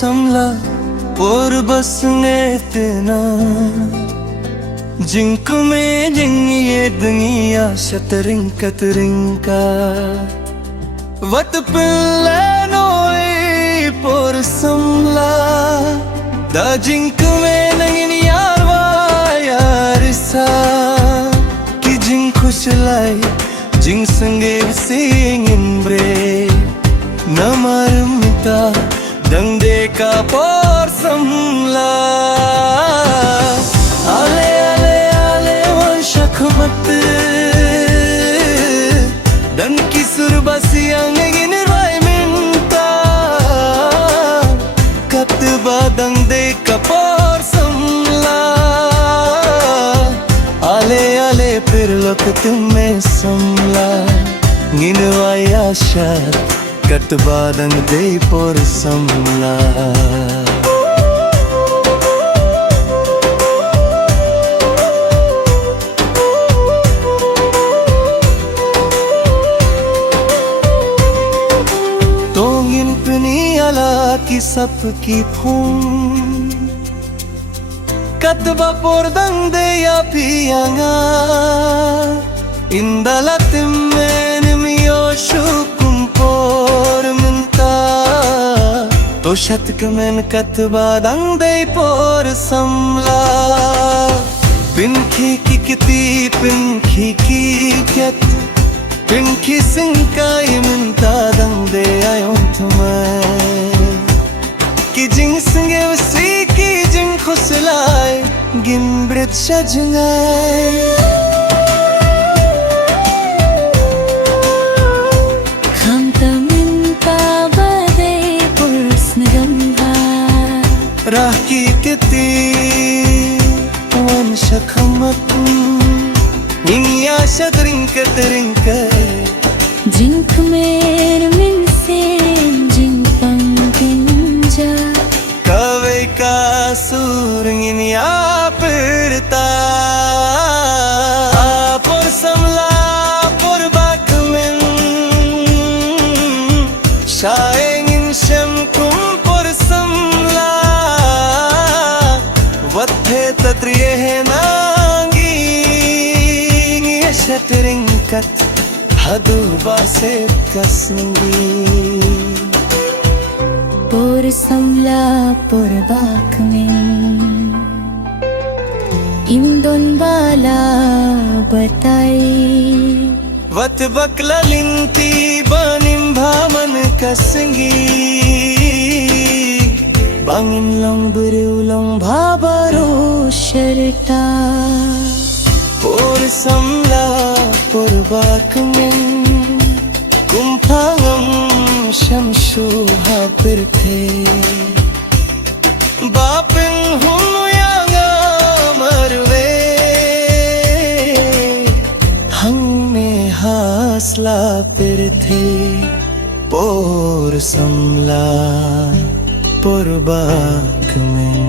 samla por basne tena jinku me jingiye dunia shatring katrinka vat pilla noi por samla da jinku me nangin yarwa yarisa ki jing khushlai jing sange singin bre namarmita dangde ka por samla ale ale ale wanshakmat dan kisur basiang ginirwai minta katba dangde ka por samla ale ale fir lokत mein samla ginirwai asha katba dangde por samla tongin pni ala ki sapki phum katba por dangde ya piyanga indalatim men mio shukum por minta to shatk men katba dangde por samla pinki ki kiti pinki ki ket pinki sinkai minta dangde ayon tumai ki jing singe usi ki jing khuslai gimbrit shajnai Rahki kiti wan shakhamat Niya shadrinka trinka Jink mer min se jink pang pinja Kave ka sur niya pirta por samla por bakmen shaeng in shem kum por samla vathe tatriye nangi shatring kat hadu base kasngi por samla por bakmen indon bala batai vat bakla linti banim bhaman kasingi bangin long burulong bhabaro sharta por samla por bakmen kumphangam shamshu ha pirthe bapin hum yanga marve hangne hasla pirthe por samla por bakmen